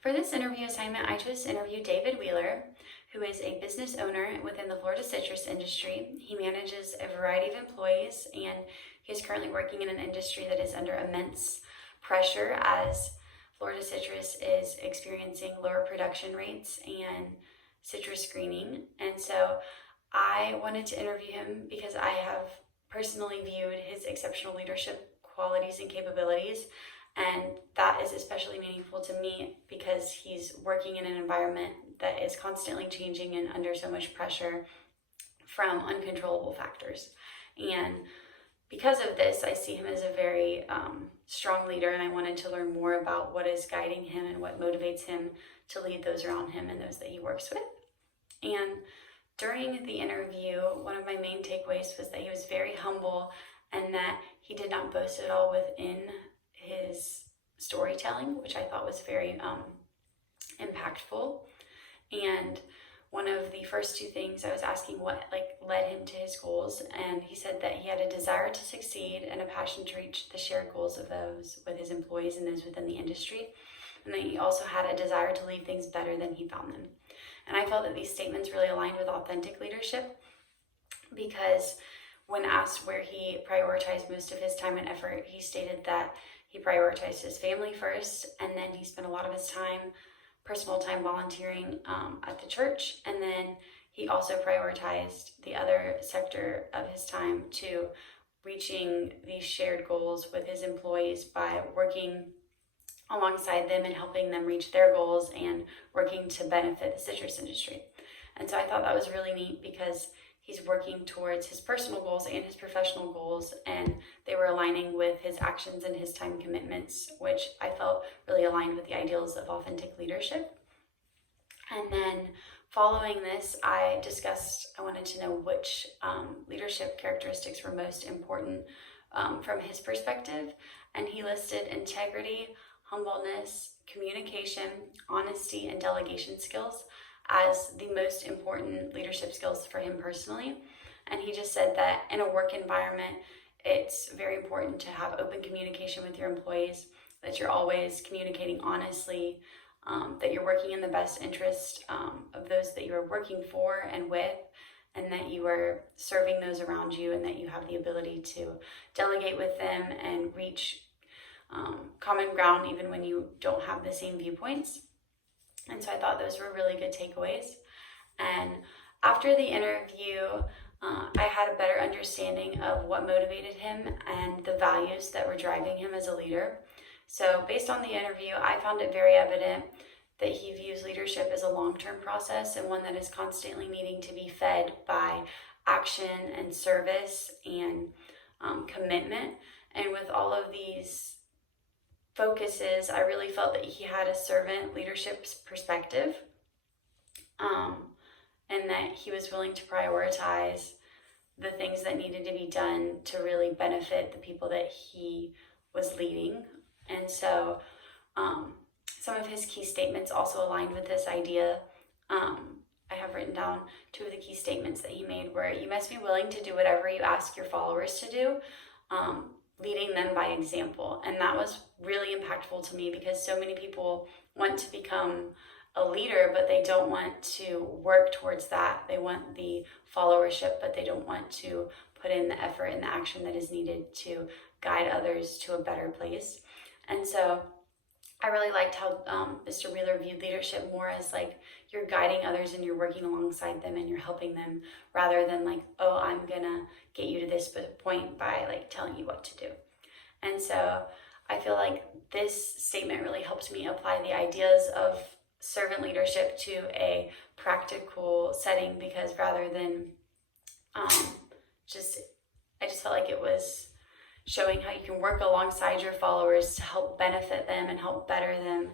For this interview assignment, I chose to interview David Wheeler, who is a business owner within the Florida citrus industry. He manages a variety of employees, and he is currently working in an industry that is under immense pressure as Florida citrus is experiencing lower production rates and citrus screening. And so I wanted to interview him because I have personally viewed his exceptional leadership qualities and capabilities, and that is especially meaningful to me because he's working in an environment that is constantly changing and under so much pressure from uncontrollable factors. And because of this, I see him as a very strong leader, and I wanted to learn more about what is guiding him and what motivates him to lead those around him and those that he works with. And during the interview, one of my main takeaways was that he was very humble and that he did not boast at all within his storytelling, which I thought was very impactful. And one of the first two things I was asking what led him to his goals, and he said that he had a desire to succeed and a passion to reach the shared goals of those with his employees and those within the industry, and that he also had a desire to leave things better than he found them. And I felt that these statements really aligned with authentic leadership, because when asked where he prioritized most of his time and effort, he stated that he prioritized his family first, and then he spent a lot of his personal time volunteering at the church, and then he also prioritized the other sector of his time to reaching these shared goals with his employees by working alongside them and helping them reach their goals and working to benefit the citrus industry. And so I thought that was really neat because he's working towards his personal goals and his professional goals, and they were aligning with his actions and his time commitments, which I felt really aligned with the ideals of authentic leadership. And then following this, I wanted to know which leadership characteristics were most important from his perspective, and he listed integrity, humbleness, communication, honesty, and delegation skills as the most important leadership skills for him personally. And he just said that in a work environment, it's very important to have open communication with your employees, that you're always communicating honestly, that you're working in the best interest of those that you're working for and with, and that you are serving those around you, and that you have the ability to delegate with them and reach common ground even when you don't have the same viewpoints. And so I thought those were really good takeaways. And after the interview, I had a better understanding of what motivated him and the values that were driving him as a leader. So based on the interview, I found it very evident that he views leadership as a long-term process and one that is constantly needing to be fed by action and service and commitment. And with all of these focuses, I really felt that he had a servant leadership perspective, and that he was willing to prioritize the things that needed to be done to really benefit the people that he was leading. And so some of his key statements also aligned with this idea. I have written down two of the key statements that he made were, you must be willing to do whatever you ask your followers to do, leading them by example. And that was really impactful to me because so many people want to become a leader, but they don't want to work towards that. They want the followership, but they don't want to put in the effort and the action that is needed to guide others to a better place. And so I really liked how Mr. Wheeler viewed leadership more as you're guiding others and you're working alongside them and you're helping them, rather than oh, I'm gonna get you to this point by telling you what to do. And so I feel like this statement really helped me apply the ideas of servant leadership to a practical setting, because rather than I just felt like it was showing how you can work alongside your followers to help benefit them and help better them.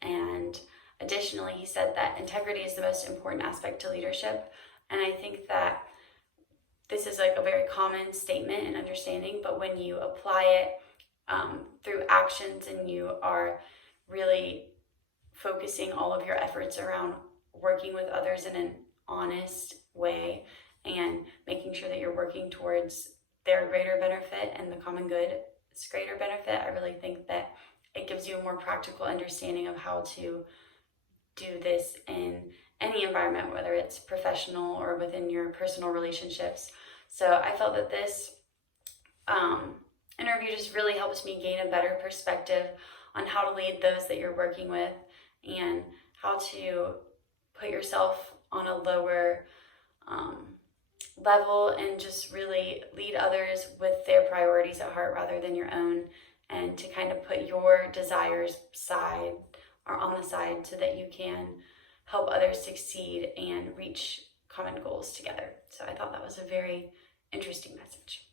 And additionally, he said that integrity is the most important aspect to leadership. And I think that this is a very common statement and understanding, but when you apply it through actions and you are really focusing all of your efforts around working with others in an honest way and making sure that you're working towards their greater benefit and the common good's greater benefit, I really think that it gives you a more practical understanding of how to do this in any environment, whether it's professional or within your personal relationships. So I felt that this interview just really helps me gain a better perspective on how to lead those that you're working with and how to put yourself on a lower level and just really lead others with their priorities at heart rather than your own, and to kind of put your desires side or on the side so that you can help others succeed and reach common goals together. So I thought that was a very interesting message.